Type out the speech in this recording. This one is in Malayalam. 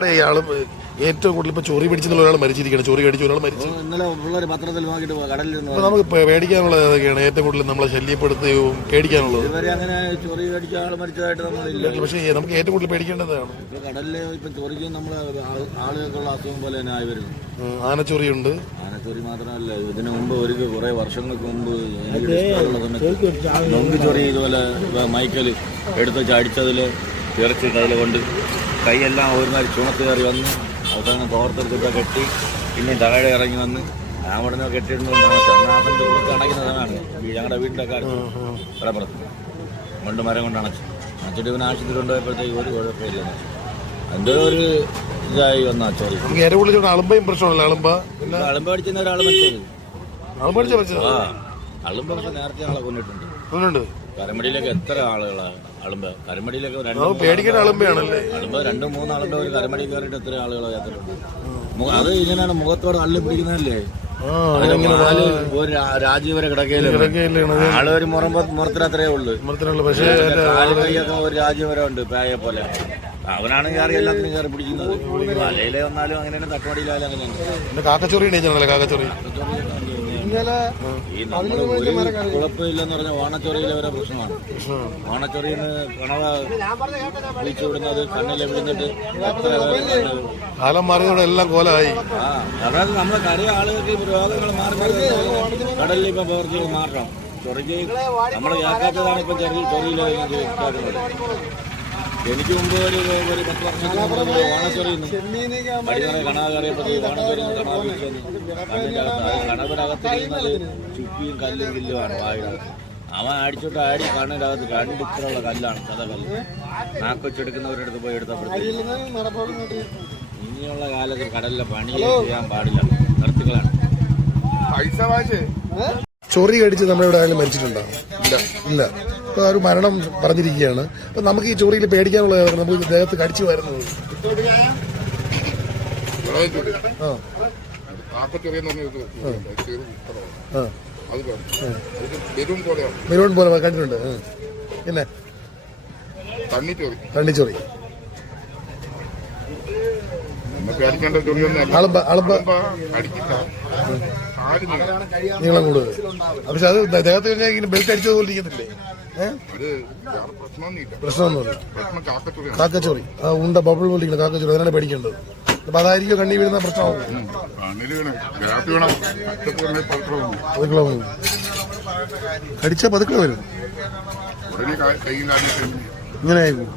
ഇയാൾ ഏറ്റവും കൂടുതൽ ഇപ്പൊ ചൊറി പിടിച്ചെന്നുള്ള ഒരാൾ മരിച്ചിരിക്കുകയാണ്. ചൊറി കടിച്ച ഒരാൾ മരിച്ചു. ഇന്നലെ പിള്ളേർ പത്രത്തിൽ കടലിൽ നമുക്ക് പേടിക്കാനുള്ളത് ഏതൊക്കെയാണ് ഏറ്റവും കൂടുതൽ നമ്മളെ ശല്യപ്പെടുത്തുകയും പേടിക്കാനുള്ളത്. അങ്ങനെ ചൊറി കടിച്ച ആൾ മരിച്ചതായിട്ട് നമ്മളില്ല പക്ഷേ നമുക്ക് ഏറ്റവും കൂടുതൽ പേടിക്കേണ്ടതാണ്. ഇപ്പൊ കടലിൽ ഇപ്പൊ ചൊറിക്കും നമ്മളെ ആൾ- ആളുകൾക്കുള്ള അസുഖം പോലെ തന്നെ ആയി വരുന്നു. ഉം, ആനച്ചൊറിയുണ്ട്. ആനച്ചൊറി മാത്രമല്ല ഇതിനു മുമ്പ് ഒരു കുറെ വർഷങ്ങൾക്ക് മുമ്പ് എനിക്ക് സമയത്ത് നൊങ്കി ചൊറി ഇതുപോലെ മൈക്കൽ എടുത്ത് ചാടിച്ചതിൽ തീർച്ച അതിൽ കൊണ്ട് കൈയെല്ലാം ഒരുമാതിരി ചുമത്ത് കയറി വന്ന് അവസാനം തോർത്തെടുത്തിട്ട് കെട്ടി പിന്നെ താഴെ ഇറങ്ങി വന്ന് ഞാൻ ഉടനെ കെട്ടിയിട്ടുണ്ട് ചെന്നാസന്റെ പുറത്ത് അണയ്ക്കുന്നതാണ് ഈ ഞങ്ങളുടെ വീട്ടിലൊക്കെ മണ്ട് കൊണ്ട് മരം കൊണ്ട് അണച്ചു. അണച്ചിട്ട് ഇവൻ ആശുപത്രി കൊണ്ടുപോയപ്പോഴത്തേക്ക് ഒരു കുഴപ്പമില്ല. അതിന്റെ ഒരു ഇതായി വന്ന ചൊറി നമുക്ക് ഏറ്റവും കൂടുതൽ അളുമ്പയും പ്രശ്നമല്ല അളുമ്പ അളുമ്പ അടിച്ചിരുന്ന ഒരാൾ മരിച്ചത്. അളുമ്പ അടിച്ച ആ അളുമ്പ് നേരത്തെ ആളെ കൊണ്ടിട്ടുണ്ട് കൊന്നിട്ടുണ്ട്. കരമടിയിലേക്ക് എത്ര ആളുകളാണ്. അളുമ്പ്. കരമടിയിലൊക്കെ രണ്ട് പേടിക്കേണ്ട അളുമ്പയാണല്ലേ? അളുമ്പ് രണ്ടും മൂന്ന് ആളുടെ ഒരു കരമടി കയറിയിട്ട് എത്ര ആളുകൾ ചേർത്തിട്ടുണ്ട് മു- അത് ഇങ്ങനെയാണ് മുഖത്തോട് അള്ളി പിടിക്കുന്നതല്ലേ? ഒരു രാ- രാജീവരെ കിടക്കയില്ല ഇതൊക്കെയല്ലേ ആൾ ഒരു മുറമ്പ മുറത്തിനത്രേ ഉള്ളു. പക്ഷേ കാൽ കൈയൊക്കെ ഒരു രാജീവരം ഉണ്ട് പേയെ പോലെ. അവനാണ് കയറി എല്ലാത്തിനും കയറി പിടിക്കുന്നത്. വലയിലെ വന്നാലും അങ്ങനെ തട്ടുമടിയിലായാലും അങ്ങനെയാണ്. കാക്കച്ചൊറി കാക്കച്ചൊറി? ഉണ്ടെന്നല്ലേ കാക്കച്ചൊറി ഈ നമ്മൾ ഒരു കുഴപ്പമില്ലെന്ന് പറഞ്ഞ വാണച്ചൊറിയിലെ ഒരു പ്രശ്നമാണ്. ഓണച്ചൊറിന്ന് കണവ വിളിച്ചു വിടുന്നത് കണ്ണിലെ വിളിഞ്ഞിട്ട് എത്ര കാലം മാറിയതോടെ എല്ലാം കോലമായി ആ അതായത് നമ്മളെ കരയ ആളുകൾക്ക് ഈ രോഗങ്ങൾ മാറി കടലിൽ ഇപ്പൊ പകർച്ചകൾ മാറണം. ചൊറിക്ക് നമ്മൾ കേൾക്കാത്തതാണ് ഇപ്പൊ ചെറിയ ചൊറിയിലെ കേൾക്കുന്നത് എനിക്ക് മുമ്പ് ഒരു പത്ത് വർഷത്തിന് ചുപ്പിയും കല്ലും കില്ലുമാണ് വായുടെ അവൻ അടിച്ചോട്ട് ആടി കണ്ണിനകത്ത് രണ്ട് ഇത്രയുള്ള കല്ലാണ് കഥ കല്ല് നാക്കൊച്ചെടുക്കുന്നവരുടെ അടുത്ത് പോയി എടുത്തപ്പോഴത്തേക്ക് ഇനിയുള്ള കാലത്ത് കടലിലെ പണി ചെയ്യാൻ പാടില്ല. നിർത്തികളാണ്. ചൊറി കടിച്ച് നമ്മുടെ ഇവിടെ ആരെങ്കിലും മരിച്ചിട്ടുണ്ടാവും ഇല്ല. ഇല്ല. ആ ഒരു മരണം പറഞ്ഞിരിക്കുകയാണ്. അപ്പൊ നമുക്ക് ഈ ചൊറിയിൽ പേടിക്കാനുള്ള കാരണം നമുക്ക് ദേഹത്ത് കടിച്ചു വരുന്നത്. ആ. മെരൂൺ പോലെ കണ്ടിട്ടുണ്ട്. പിന്നെ? തണ്ണിച്ചോറി. തണ്ണിച്ചൊറി നമുക്ക് അടിക്കേണ്ട ചൊറിയൊന്നും അല്ല അളമ്പ അളമ്പ അപ്പൊ അടിക്കില്ല ആര് നീളം. കൂടുതൽ. പക്ഷെ അത് ദേഹത്ത് കഴിഞ്ഞാൽ ഇങ്ങനെ ബെൽറ്റ് അടിച്ചതുപോലെ ഇരിക്കത്തില്ലേ? പ്രശ്നമൊന്നുമില്ല. കാക്കച്ചോറി. ആ ഉണ്ട ബബിൾ പോലെ കാക്കച്ചോറി. അതിനാണ് പേടിക്കേണ്ടത്. അപ്പൊ അതായിരിക്കും കണ്ണി വീഴുന്ന പ്രശ്നമാവും പതുക്കളെ കടിച്ച പതുക്കളെ വരും. ഇങ്ങനെ ആയി പോകും